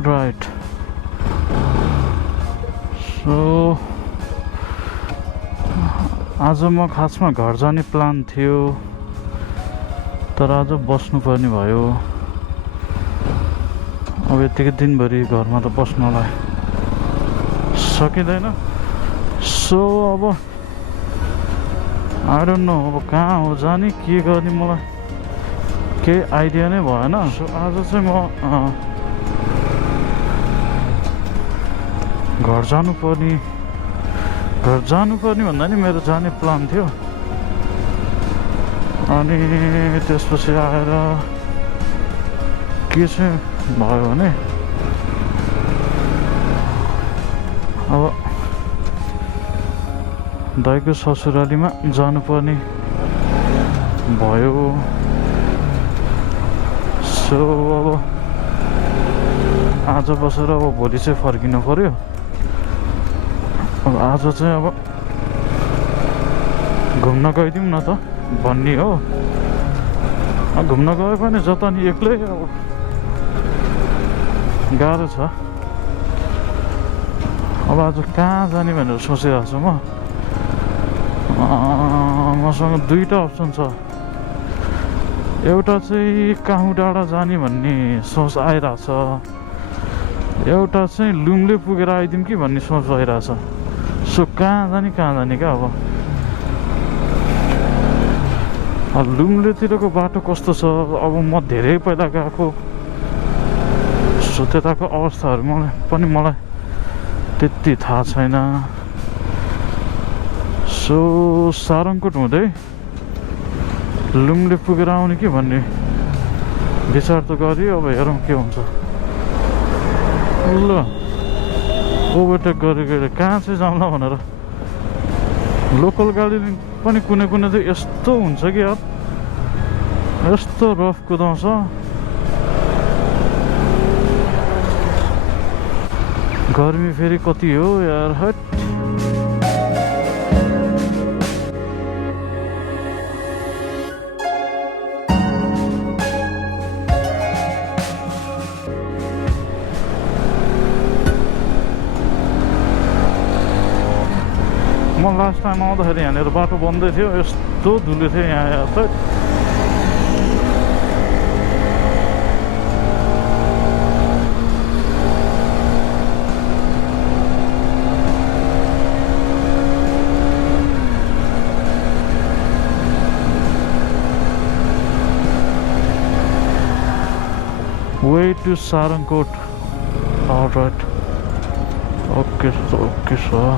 Alright. So आज म खासमा घर जाने प्लान थियो, तर आज बस्नुपर्ने भयो। अब यतिकै दिनभरि घरमा त बस्नलाई सकिँदैन। सो अब आई डोन्ट नो अब कहाँ हो जाने, के गर्ने, मलाई केही आइडिया नै भएन। सो आज चाहिँ म घर जानुपर्ने भन्दा नि मेरो जाने प्लान थियो। अनि त्यसपछि आएर के चाहिँ भयो भने अब दाइको ससुरालीमा जानुपर्ने भयो। सो अब आज बसेर अब भोलि चाहिँ फर्किनु पर्यो। अब आज चाहिँ अब घुम्न गइदिउँ न त भन्ने हो। घुम्न गए पनि जता नि एक्लै अब गाह्रो छ। अब आज कहाँ जाने भनेर सोचिरहेको छु म। मसँग दुईवटा अप्सन छ। एउटा चाहिँ काहुँ डाँडा जाने भन्ने सोच आइरहेछ, एउटा चाहिँ लुम्ले पुगेर आइदिउँ कि भन्ने सोच भइरहेछ। सो कहाँ जाने क्या अब लुम्लेतिरको बाटो कस्तो छ, अब म धेरै पहिला गएको, सो त्यताको अवस्थाहरू मलाई त्यति थाहा छैन। सो सारङकोट हुँदै लुम्ले पुगेर आउने कि भन्ने विचार त गरियो। अब हेरौँ के हुन्छ। ल ओभरटेक गरेर कहाँ चाहिँ जाउँला भनेर। लोकल गाडी पनि कुनै चाहिँ यस्तो हुन्छ कि यार, यस्तो रफ कुदाउँछ। गर्मी फेरि कति हो यार, हट। म लास्ट टाइम आउँदाखेरि यहाँनिर बाटो बन्दै थियो, यस्तो धुलो थियो यहाँ यार। Way to Sarangkot. Alright. Okay, sir.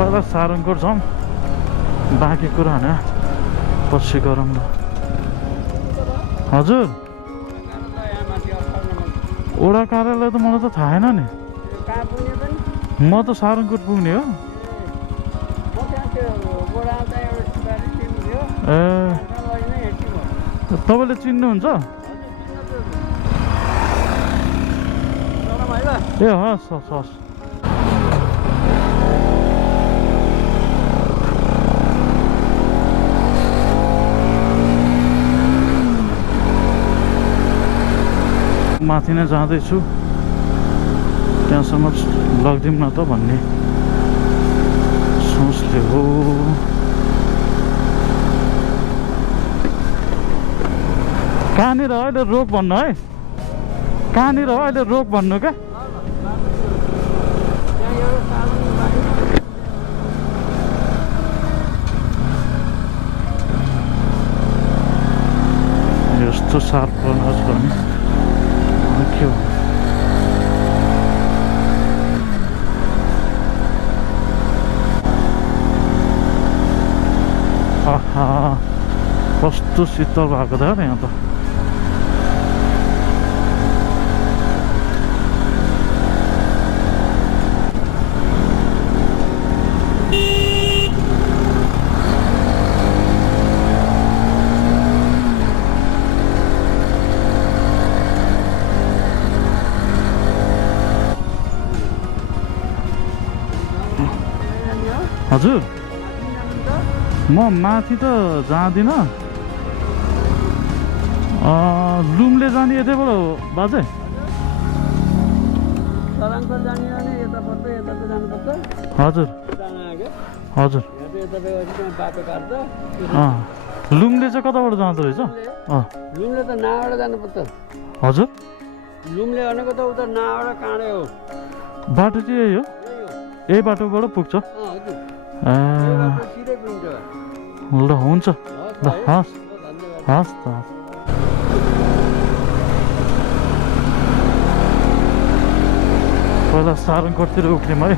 पहिला सारङकोट जाउँ, बाँकी कुरा होइन पछि गरौँ न। हजुर, ओडा कार्यालय त मलाई त थाहा छैन नि। म त सारङकोट पुग्ने हो। ए तपाईँले चिन्नुहुन्छ? ए हस् हस् हस्। माथि नै जाँदैछु, त्यहाँसम्म लगिदिउँ न त भन्ने सोचले हो। कहाँनिर अहिले रोक भन्नु है, कहाँनिर हो अहिले रोक भन्नु क्या। यस्तो सार्प छ भने के हो। आहा कस्तो शीतल भएको त यहाँ त। हजुर म माथि त जाँदिनँ लुम्ले जाने यतैबाट हो बाजे सराङखोल जाने भने यता पर्छ यता त जानुपर्छ हजुर हजुर बाटो काट्छ लुम्ले चाहिँ कताबाट जाँदो रहेछ लुम्ले त नाबाट जानुपर्छ हजुर लुम्ले भनेको त उता नाबाट काँडे हो बाटो चाहिँ यही हो यही बाटोबाट पुग्छ हजुर ए सिधै पुग्छ ल हुन्छ ल हस् धन्यवाद हस् त पहिला सारङकोटतिर उक्लियौँ है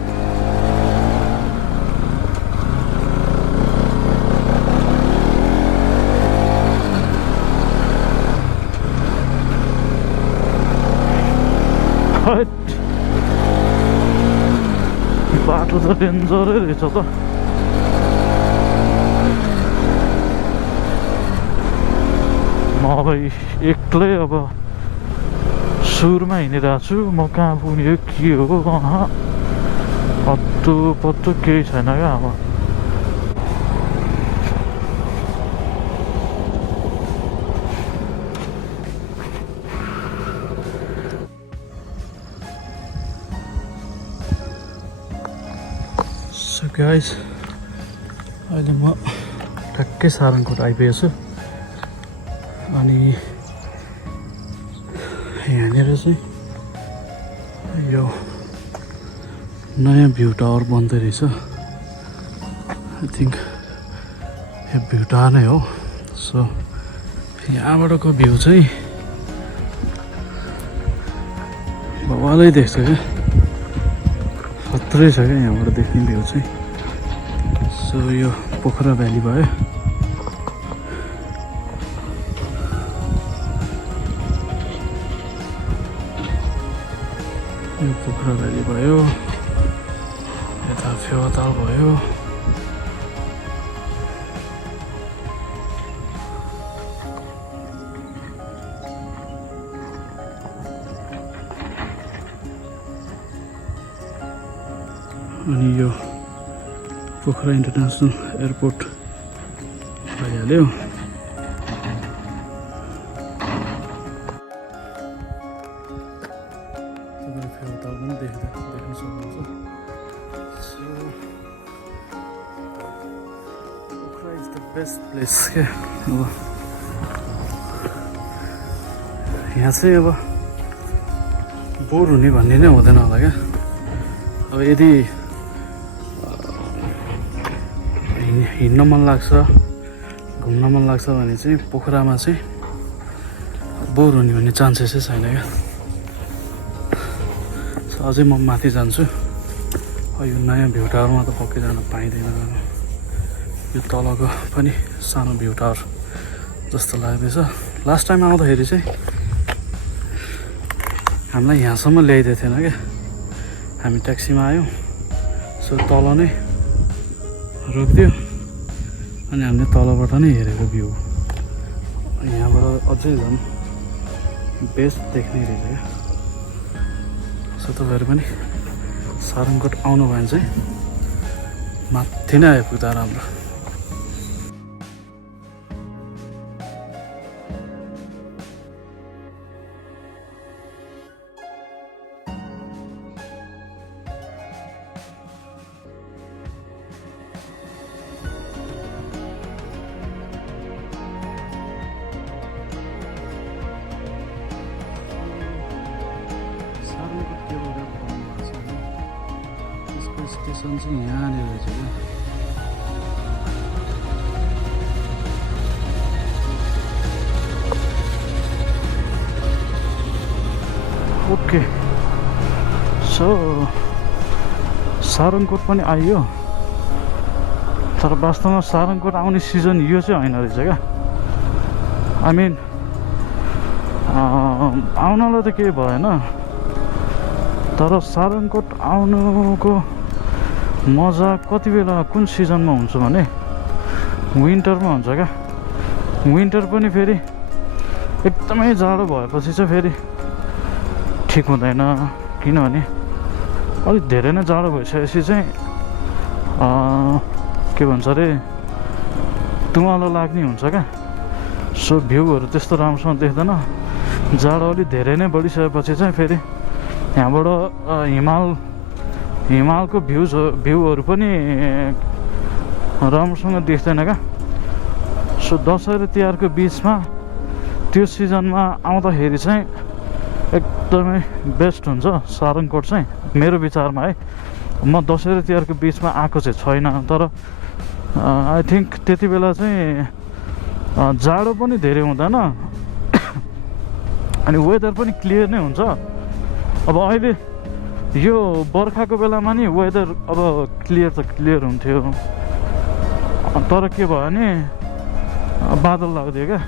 बाटो त डेन्जरै रहेछ त म अब एक्लै अब सुरमा हिँडिरहेको छु म कहाँ पुग्यो के हो अत्तो पत्तो केही छैन क्या अब सो गाइस अहिले म ठ्याक्कै सारङकोट आइपुगेको छु अनि यहाँनिर चाहिँ यो नयाँ भ्यू टावर बन्दै रहेछ आई थिङ्क यो भ्यू टावर नै हो सो यहाँबाटको भ्यू चाहिँ बवालै देख्छ क्या खत्रै छ क्या यहाँबाट देख्ने भ्यू चाहिँ सो यो पोखरा भ्याली भयो यो पोखरा भ्याली भयो यता फेवाताल भयो अनि यो पोखरा इन्टरनेसनल एयरपोर्ट भइहाल्यो फेवाताल पनि देख्न सक्नुहुन्छ Pokhara is the best place क्या अब यहाँ चाहिँ अब बोर हुने भन्ने नै हुँदैन होला क्या अब यदि हिँड्न मन लाग्छ घुम्न मन लाग्छ भने चाहिँ पोखरामा चाहिँ बोर हुने भन्ने चान्सेसै छैन क्या सो अझै म माथि जान्छु यो नयाँ भ्यू टावरमा त पक्कै जान पाइँदैन यो तलको पनि सानो भ्यू टावर जस्तो लाग्दैछ लास्ट टाइम आउँदाखेरि चाहिँ हामीलाई यहाँसम्म ल्याइदिएको थिएन क्या हामी ट्याक्सीमा आयौँ सो तल नै रोकिदियो अनि हामीले तलबाट नै हेरेको भ्यू यहाँबाट अझै झन् बेस्ट देख्ने रहेछ क्या सो तपाईँहरू पनि सारङकोट आउनु भयो भने चाहिँ माथि नै आइपुग्दा राम्रो स्टेसन चाहिँ यहाँनिर रहेछ क्या ओके सो सारङकोट पनि आइयो तर वास्तवमा सारङकोट आउने सिजन यो चाहिँ होइन रहेछ क्या आई मिन आउनलाई त केही भएन तर सारङकोट आउनुको मजा कति बेला कुन सिजनमा हुन्छ भने विन्टरमा हुन्छ क्या विन्टर पनि फेरि एकदमै जाडो भएपछि चाहिँ फेरि ठिक हुँदैन किनभने अलिक धेरै नै जाडो भइसकेपछि चाहिँ के भन्छ अरे तुवालो लाग्ने हुन्छ क्या। सो भ्यूहरू त्यस्तो राम्रोसँग देख्दैन। जाडो अलिक धेरै नै बढिसकेपछि चाहिँ फेरि यहाँबाट हिमालको भ्यूहरू पनि राम्रोसँग देख्दैन क्या। सो दसैँ र तिहारको बिचमा त्यो सिजनमा आउँदाखेरि चाहिँ एकदमै बेस्ट हुन्छ सारङकोट चाहिँ, मेरो विचारमा है। म दसैँ र तिहारको बिचमा आएको चाहिँ छैन, तर आई थिङ्क त्यति बेला चाहिँ जाडो पनि धेरै हुँदैन अनि वेदर पनि क्लियर नै हुन्छ। अब अहिले यो बर्खाको बेलामा नि वेदर अब क्लियर त क्लियर हुन्थ्यो, तर के भयो भने बादल लाग्दियो क्या।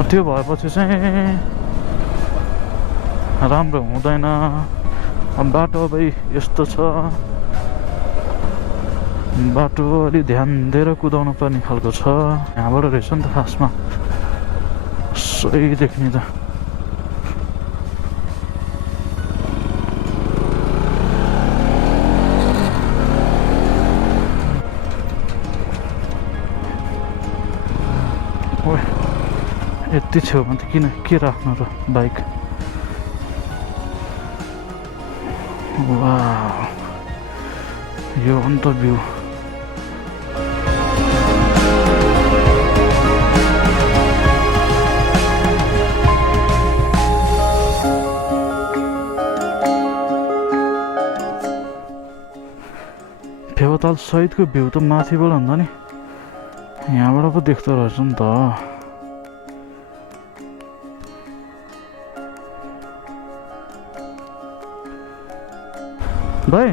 त्यो भएपछि चाहिँ राम्रो हुँदैन। बाटो अब यस्तो छ, बाटो अलि ध्यान दिएर कुदाउनु पर्ने खालको छ। यहाँबाट रहेछ नि त खासमा सही देख्ने त। यति छेउमा त के राख्नु र बाइक। वाह, यो अन्त भ्यू। फेवाताल सहितको भ्यू त माथिबाट भन्दा नि यहाँबाट पो देख्दो रहेछ नि त। भाइ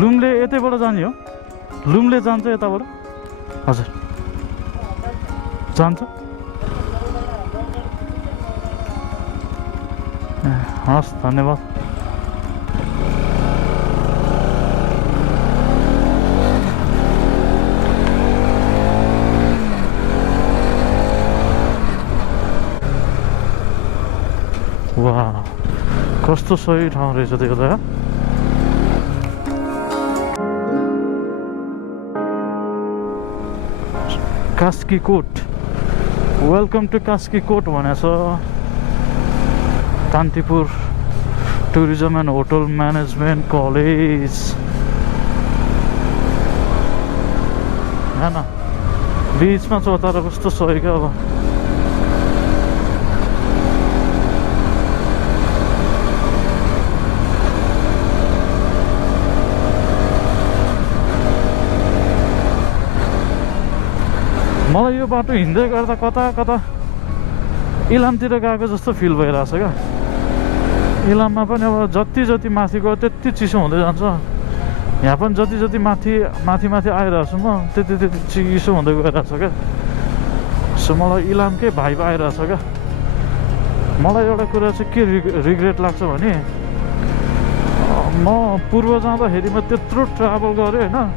लुम्ले यतैबाट जाने हो? लुम्ले जान्छ यताबाट? हजुर जान्छ। हस् धन्यवाद। वाह, कस्तो सही ठाउँ रहेछ त्यो त। कास्कीकोट, वेलकम टु कास्कीकोट भनेछ। Kantipur tourism and hotel management college होइन, बिचमा चौतारा कस्तो सही क्या। अब मलाई यो बाटो हिँड्दै गर्दा कता कता इलामतिर गएको जस्तो फिल भइरहेछ क्या। इलाममा पनि अब जति जति माथि गयो त्यति चिसो हुँदै जान्छ। यहाँ पनि जति जति माथि आइरहेको छु म त्यति त्यति चिसो हुँदै गइरहेछ क्या। सो मलाई इलामकै भाइब आइरहेछ क्या। मलाई एउटा कुरा चाहिँ के रिग्रेट लाग्छ भने म पूर्व जाँदाखेरि म त्यत्रो ट्राभल गरेँ होइन।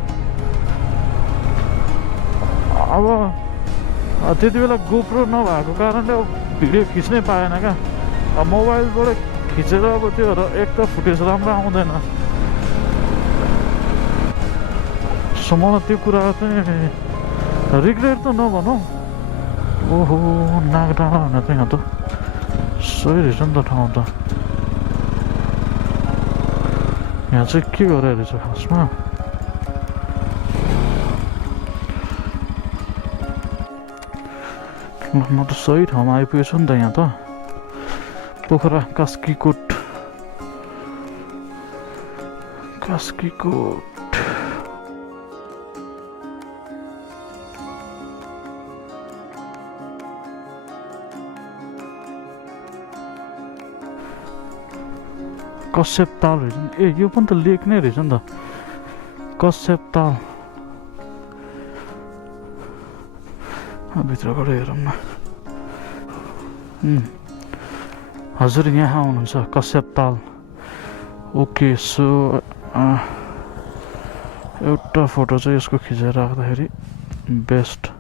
अब त्यति बेला गोप्रो नभएको कारणले अब भिडियो खिच्नै पाएन क्या। अब मोबाइलबाट खिचेर अब त्यो एक त फुटेज राम्रो आउँदैन। सो मलाई त्यो कुरा चाहिँ रिग्रेट त नभनौँ। ओहो, नागडाँडा भने त यहाँ त सही रहेछ नि त ठाउँ त। यहाँ चाहिँ के गरेर रहेछ खासमा? म त सही ठाउँमा आइपुगेछु नि त। यहाँ त पोखरा कास्कीकोट। कश्यप ताल रहेछ नि। ए यो पनि त लेक नै रहेछ नि त, कश्यप ताल। भित्रबाट हेरौँ न। हजुर यहाँ आउनुहुन्छ कश्यप ताल। ओके, सो एउटा फोटो चाहिँ यसको खिचेर राख्दाखेरि बेस्ट।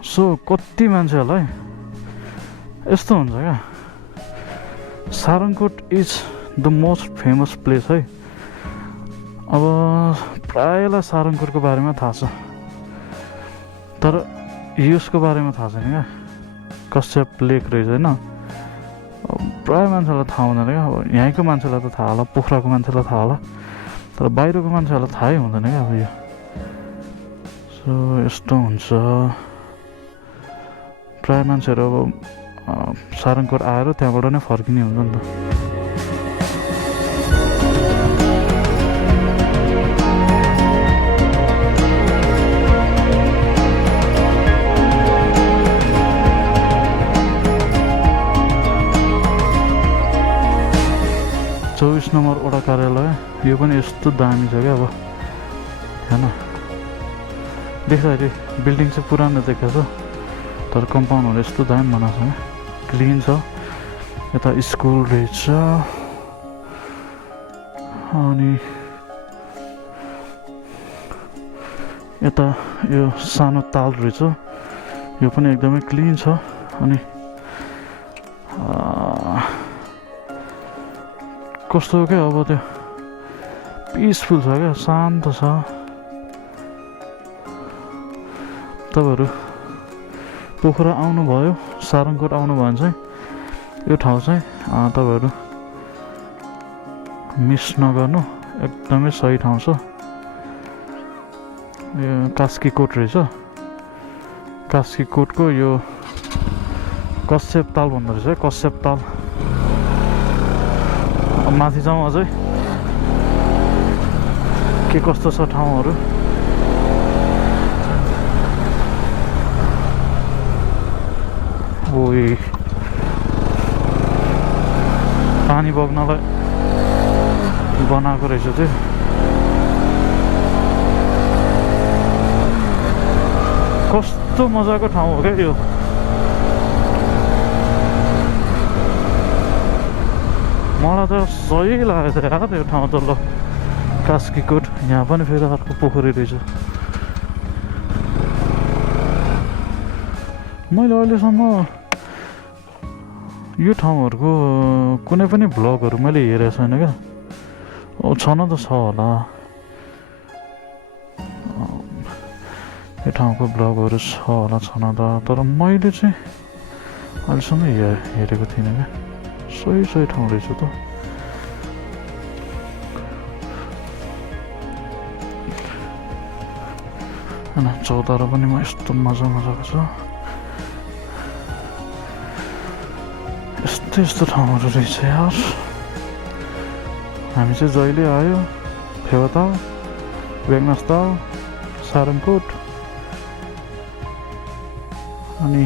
सो कति मान्छे होला है, यस्तो हुन्छ क्या। Sarangkot is the most famous place है। अब प्रायलाई सारङकोटको बारेमा थाहा छ, तर यसको बारेमा थाहा छैन क्या, कश्यप लेक रहेछ होइन। प्रायः मान्छेलाई थाहा हुँदैन क्या, अब यहीँको मान्छेलाई त थाहा होला, पोखराको मान्छेलाई थाहा होला, तर बाहिरको मान्छेहरूलाई थाहै हुँदैन क्या अब यो। सो यस्तो हुन्छ, प्रायः मान्छेहरू अब सारङकोट आएर त्यहाँबाट नै फर्किने हुन्छ नि त। 24 नम्बर वडा कार्यालय, यो पनि यस्तो दामी छ क्या अब होइन। देख्दाखेरि बिल्डिङ चाहिँ पुरानो देखेको छ, तर कम्पाउन्डहरू यस्तो दामी बनाएको छ क्या, क्लिन छ। यता स्कुल रहेछ, अनि यता यो सानो ताल रहेछ, यो पनि एकदमै क्लिन छ। अनि कस्तो क्या अब त्यो पिसफुल छ क्या, शान्त छ। तपाईँहरू पोखरा आउनुभयो, सारङकोट आउनुभयो भने चाहिँ यो ठाउँ चाहिँ तपाईँहरू मिस नगर्नु, एकदमै सही ठाउँ छ। यो कास्कीकोट रहेछ, कास्कीकोटको यो कश्यप ताल भन्दो रहेछ, कश्यप ताल। माथि जाउँ अझै के कस्तो छ ठाउँहरू। ओइ पानी बग्नलाई बनाएको रहेछ त्यो। कस्तो मजाको ठाउँ हो क्या यो। मलाई त सही लाग्यो त यार त्यो ठाउँ त। ल कास्कीकोट, यहाँ पनि फेरि अर्को पोखरी रहेछ। मैले अहिलेसम्म यो ठाउँहरूको कुनै पनि भ्लगहरू मैले हेरेको छैन क्या। छन त छ होला यो ठाउँको भ्लगहरू, छ होला छन त, तर मैले चाहिँ अहिलेसम्म हेरेको थिइनँ क्या। सही सही ठाउँ रहेछ त। होइन चौतारा पनि यस्तो मजा मजाको छ, यस्तो यस्तो ठाउँहरू रहेछ यार। हामी चाहिँ जहिले आयो फेवाताल, बेगनासताल, सारङकोट, अनि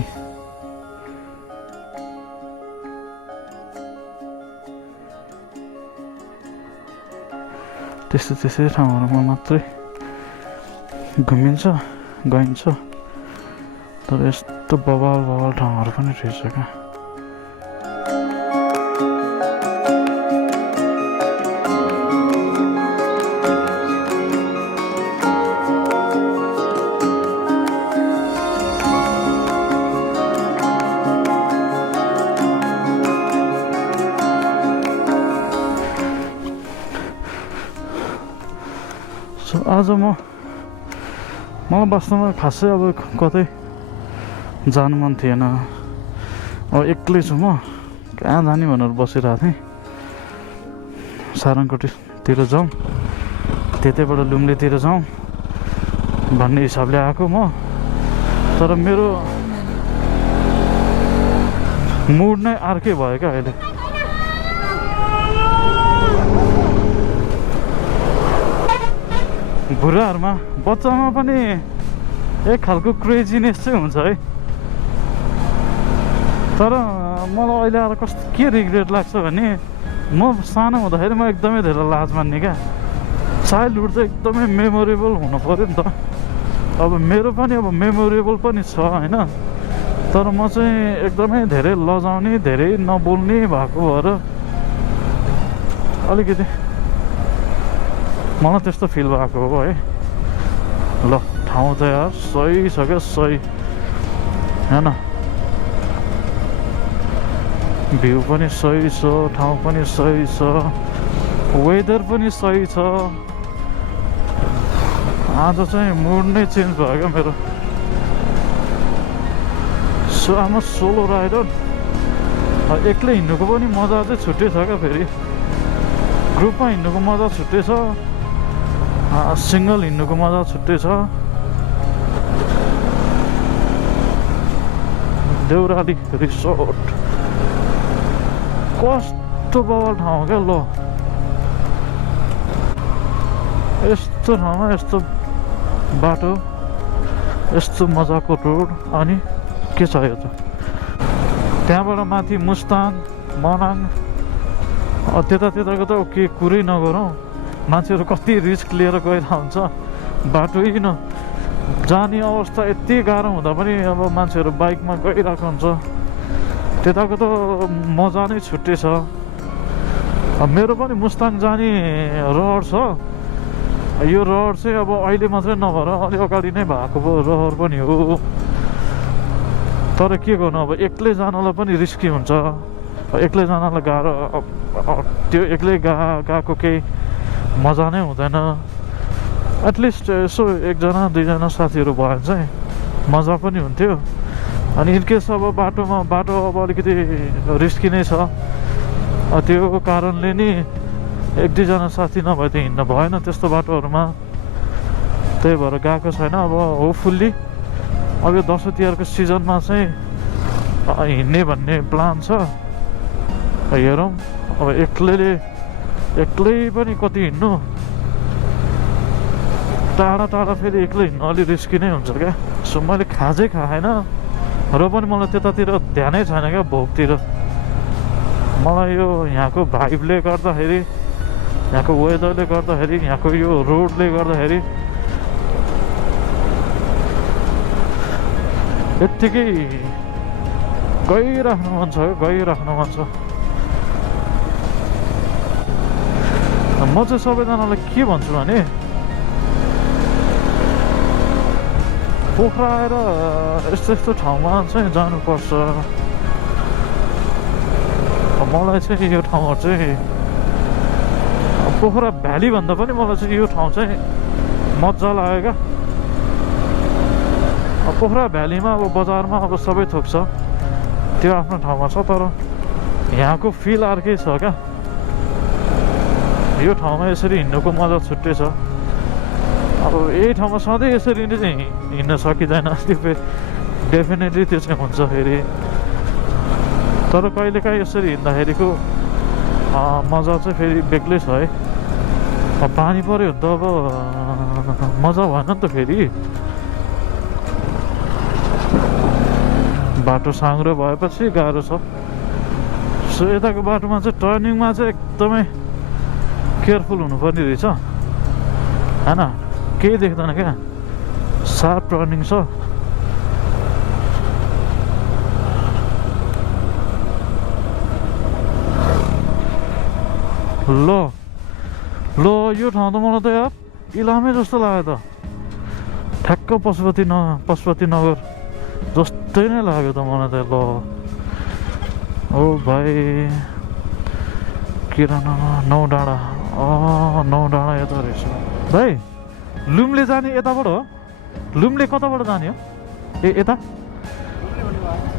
त्यस्तै ठाउँहरूमा मात्रै घुमिन्छ गइन्छ, तर यस्तो बवाल ठाउँहरू पनि रहेछ क्या। आज मलाई वास्तवमा खासै अब कतै जानु मन थिएन। अब एक्लै छु म, कहाँ जाने भनेर बसिरहेको थिएँ। सारङकोटतिर जाउँ, त्यतैबाट लुम्लेतिर जाउँ भन्ने हिसाबले आएको म, तर मेरो मुड नै अर्कै भयो क्या अहिले। बुढाहरूमा, बच्चामा पनि एक खालको क्रेजीनेस चाहिँ हुन्छ है। तर मलाई अहिले आएर कस्तो के रिग्रेट लाग्छ भने, म सानो हुँदाखेरि म एकदमै धेरै लाज मान्ने क्या। चाइल्डहुड चाहिँ एकदमै मेमोरेबल हुनु पऱ्यो नि त। अब मेरो पनि अब मेमोरेबल पनि छ होइन, तर म चाहिँ एकदमै धेरै लजाउने, धेरै नबोल्ने भएको भएर अलिकति मलाई त्यस्तो फिल भएको हो है। ल ठाउँ त यार सही छ क्या, सही होइन। भ्यू पनि सही छ, ठाउँ पनि सही छ, वेदर पनि सही छ। आज चाहिँ मुड नै चेन्ज भयो क्या मेरो। सो आम सोलो राइडर। एक्लै हिँड्नुको पनि मजा चाहिँ छुट्टै छ क्या। फेरि ग्रुपमा हिँड्नुको मजा छुट्टै छ, सिङ्गल हिँड्नुको मजा छुट्टै छ। देउराली रिसोर्ट कस्तो बवाल ठाउँ क्या। ल यस्तो ठाउँमा यस्तो बाटो, यस्तो मजाको रोड, अनि के छ यो त। त्यहाँबाट माथि मुस्ताङ, मनाङ, त्यताको त के कुरै नगरौँ। मान्छेहरू कति रिस्क लिएर गइरहेको हुन्छ, बाटै न जाने अवस्था यति गाह्रो हुँदा पनि अब मान्छेहरू बाइकमा गइरहेको हुन्छ। त्यताको त मजा नै छुट्टै छ। मेरो पनि मुस्ताङ जाने रहर छ। यो रहर चाहिँ अब अहिले मात्रै नभएर अलि अगाडि नै भएको रहर पनि हो। तर के गर्नु, अब एक्लै जानलाई पनि रिस्की हुन्छ। एक्लै जानलाई गाह्रो, त्यो एक्लै गएको केही मजा नै हुँदैन। एटलिस्ट यसो एकजना दुईजना साथीहरू भयो भने चाहिँ मजा पनि हुन्थ्यो। अनि इनकेस अब बाटो अब अलिकति रिस्की नै छ, त्यो कारणले नि एक दुईजना साथी नभए त हिँड्न भएन त्यस्तो बाटोहरूमा। त्यही भएर गएको छैन। अब होपफुल्ली अब यो दसैँ तिहारको सिजनमा चाहिँ हिँड्ने भन्ने प्लान छ। हेरौँ अब एक्लै पनि कति हिँड्नु, टाढा फेरि एक्लै हिँड्नु अलि रिस्की नै हुन्छ क्या। सो मैले खाजै खाएन र पनि मलाई त्यतातिर ध्यानै छैन क्या, भोकतिर। मलाई यो यहाँको भाइबले गर्दाखेरि, यहाँको वेदरले गर्दाखेरि, यहाँको यो रोडले गर्दाखेरि यत्तिकै गइराख्नु मन छ। म चाहिँ सबैजनालाई के भन्छु भने, पोखरा आएर यस्तो ठाउँमा चाहिँ जानुपर्छ। मलाई चाहिँ यो ठाउँहरू चाहिँ, पोखरा भ्याली भन्दा पनि मलाई चाहिँ यो ठाउँ चाहिँ मजा लाग्यो क्या। पोखरा भ्यालीमा अब बजारमा अब सबै थोक छ, त्यो आफ्नो ठाउँमा छ। तर यहाँको फिल अर्कै छ क्या। यो ठाउँमा यसरी हिँड्नुको मजा छुट्टै छ। अब यही ठाउँमा सधैँ यसरी नै चाहिँ हिँड्न सकिँदैन, त्यो फेरि डेफिनेटली त्यो चाहिँ हुन्छ फेरि। तर कहिलेकाहीँ यसरी हिँड्दाखेरिको मजा चाहिँ फेरि बेग्लै छ है। पानी पऱ्यो भने त अब मजा भएन नि त फेरि। बाटो साँग्रो भएपछि गाह्रो छ। सो यताको बाटोमा चाहिँ टर्निङमा चाहिँ एकदमै केयरफुल हुनुपर्ने रहेछ होइन। केही देख्दैन क्या, सार्प टर्निङ छ। ल यो ठाउँ त मलाई त यार इलामै जस्तो लाग्यो त। ठ्याक्क पशुपति नगर जस्तै नै लाग्यो त मलाई त। ल ओ भाइ किराना नौ डाँडा यता रहेछ भाइ। लुम्ले जाने यताबाट हो? लुम्ले कताबाट जाने हो? यता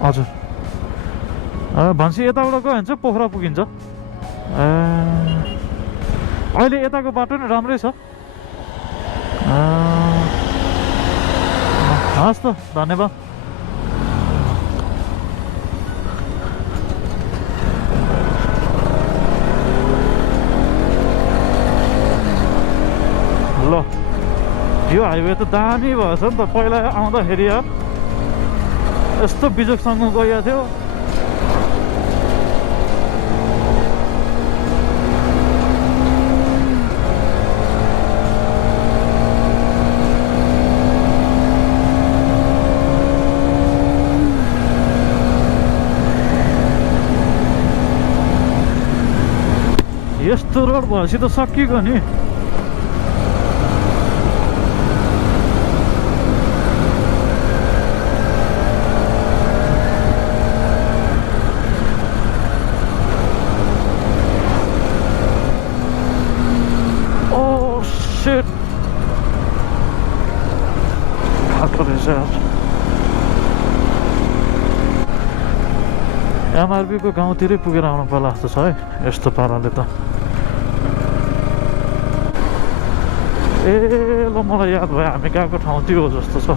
हजुर भन्छ यताबाट गयो भने चाहिँ पोखरा पुगिन्छ। अहिले यताको बाटो नि राम्रै छ। हस् त, धन्यवाद। ल यो हाइवे त दामी भएछ नि त। पहिला आउँदाखेरि यार यस्तो बिजोकसँग गइएको थियो। यस्तो रोड भएपछि त सकिएको नि। यार। एमआरपीको गाउँतिरै पुगेर आउनु पर्ला जस्तो छ है यस्तो पाराले त। ए ल मलाई याद भयो हामी गएको ठाउँ त्यो हो जस्तो छ।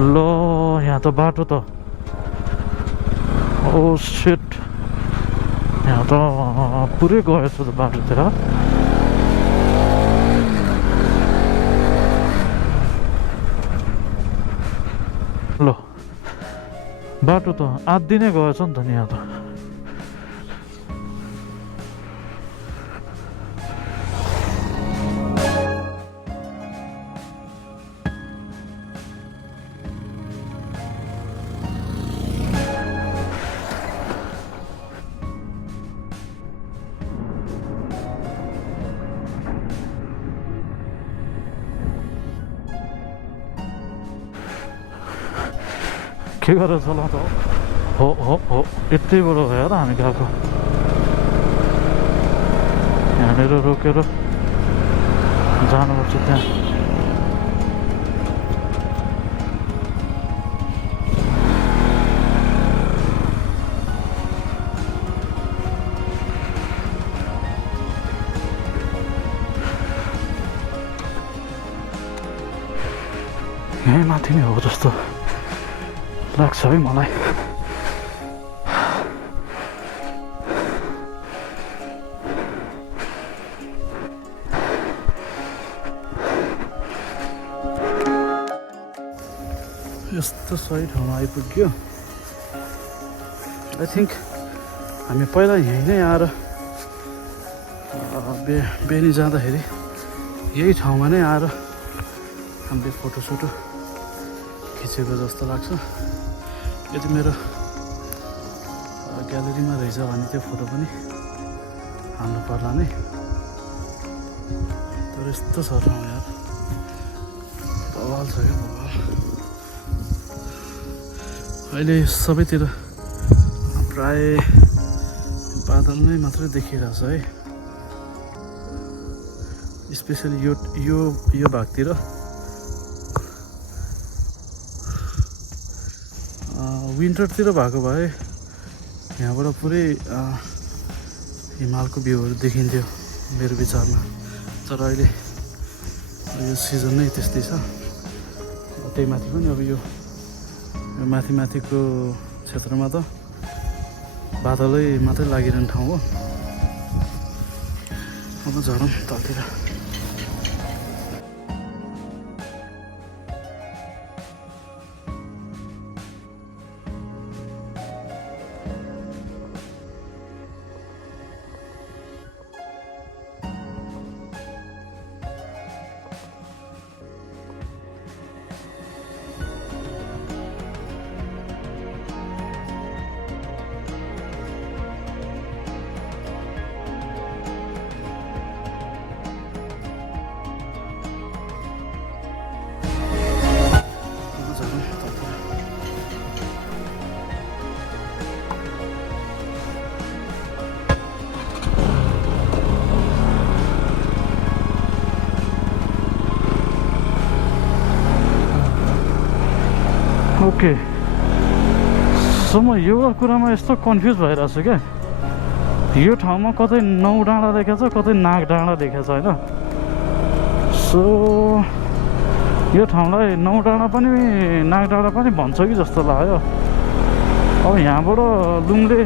ल यहाँ त बाटो त ओ शिट, यहाँ त पुरै गएछ त बाटोतिर। ल बाटो त आधी नै गएछ नि त नि यहाँ त। के गरेर चला त हो हो हो यतैबाट भयो र हामी गएको। यहाँनिर रोकेर जानुपर्छ त्यहाँ। यहीँ माथि नै हो जस्तो लाग्छ है मलाई। यस्तो सही ठाउँमा आइपुग्यो। आई थिङ्क हामी पहिला यहीँ नै आएर बेनी जाँदाखेरि यही ठाउँमा नै आएर हामीले फोटोसोटो खिचेको जस्तो लाग्छ। यदि मेरो ग्यालेरीमा रहेछ भने त्यो फोटो पनि हाल्नु पर्ला नै। तर यस्तो छ ठाउँ यार, बवाल छ क्या बवाल। अहिले सबैतिर प्राय बादल नै मात्रै देखिरहेछ है, स्पेसली यो भागतिर। विन्टरतिर भएको भए यहाँबाट पुरै हिमालको भ्यूहरू देखिन्थ्यो मेरो विचारमा। तर अहिले यो सिजन नै त्यस्तै छ। त्यही माथि पनि अब यो माथिको क्षेत्रमा त बादलै मात्रै लागिरहने ठाउँ हो। अब झरौँ तलतिर। ओके, सो म यो कुरामा यस्तो कन्फ्युज भइरहेको छु क्या। यो ठाउँमा कतै 9 डाँडा लेखेको छ, कतै नाग डाँडा लेखेको छ होइन। सो यो ठाउँलाई 9 डाँडा पनि नाग डाँडा पनि भन्छ कि जस्तो लाग्यो। अब यहाँबाट लुङले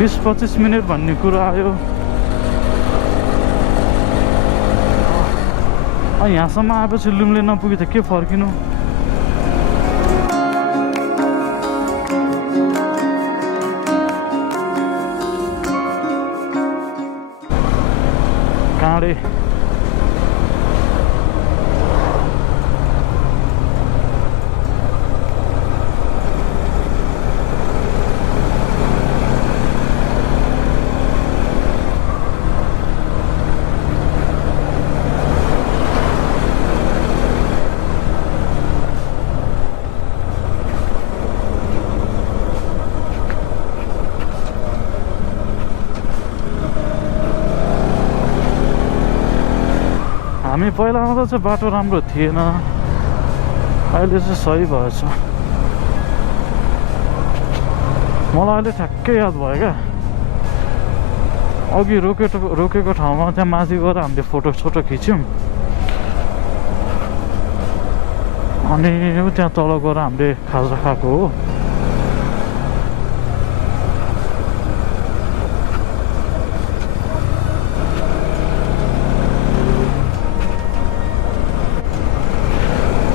20-25 मिनट भन्ने कुरा आयो। यहाँसम्म आएपछि लुङले नपुगी त के फर्किनु। काँडे हामी पहिला आउँदा चाहिँ बाटो राम्रो थिएन, अहिले चाहिँ सही भएछ। मलाई अहिले ठ्याक्कै याद भयो क्या, अघि रोकेको ठाउँमा त्यहाँ माथि गएर हामीले फोटो खिच्यौँ, अनि त्यहाँ तल गएर हामीले खाजा खाएको हो।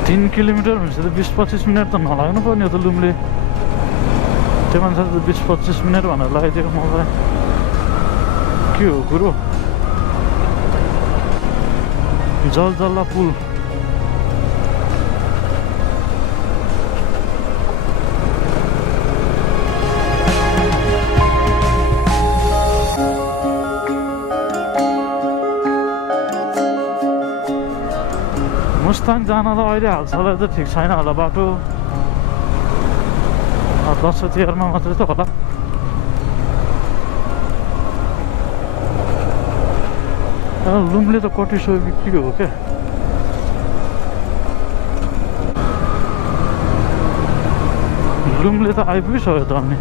तीन किलोमिटर भनेपछि त 20-25 मिनट त नलाग्नु पर्ने हो त लुम्ले। त्यो मान्छेले त 20-25 मिनट भनेर लगाइदिएको मलाई, के हो कुरो। जलजल्ला पुल मुस्ताङ जान त अहिले हालसालै त ठिक छैन होला बाटो, दसैँ तिहारमा मात्रै त होला। लुम्ले त कटिसक्यो के हो क्या, लुम्ले त आइपुगिसक्यो त। अनि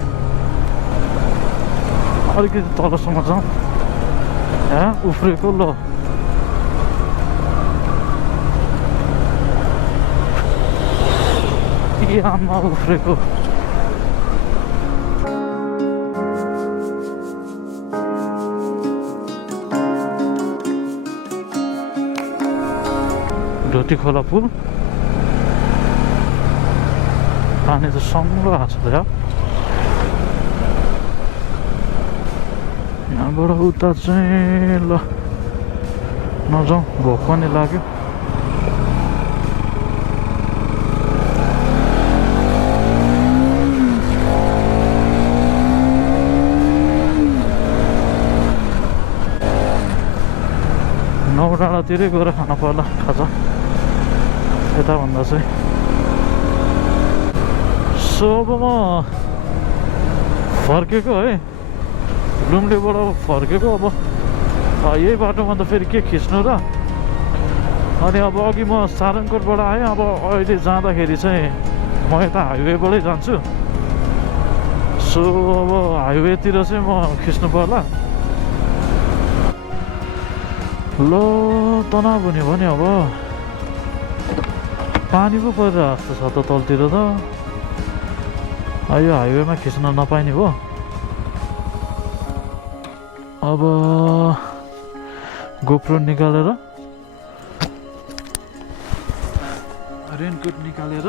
अलिकति तलसम्म जाउँ, उफ्रेको ल। आमा उफ्रेको। ढोटी खोला पुल, पानी त सङ्लो आएको छ त। यहाँबाट उता चाहिँ ल नजाउँ, भोक पनि लाग्यो। डाँडातिरै गएर खान पर्ला खाजा यताभन्दा चाहिँ। सो अब म फर्केको है, लुम्लेबाट फर्केको। अब यही बाटोमा त फेरि के खिच्नु र। अनि अब अघि म सारङकोटबाट आएँ, अब अहिले जाँदाखेरि चाहिँ म यता हाइवेबाटै जान्छु। सो अब हाइवेतिर चाहिँ म खिच्नु पर्ला। ल तनाव हुने भने अब पानी पो परिरहेको जस्तो छ त तलतिर त। यो हाइवेमा खिच्न नपाइने भयो। अब गोप्रो निकालेर, रेनकोट निकालेर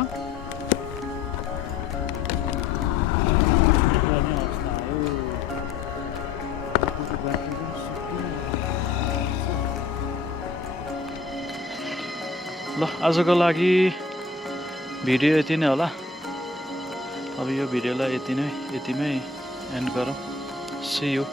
ल आजको लागि भिडियो यति नै होला। अब यो भिडियोलाई यतिमै एन्ड गरौँ। See you.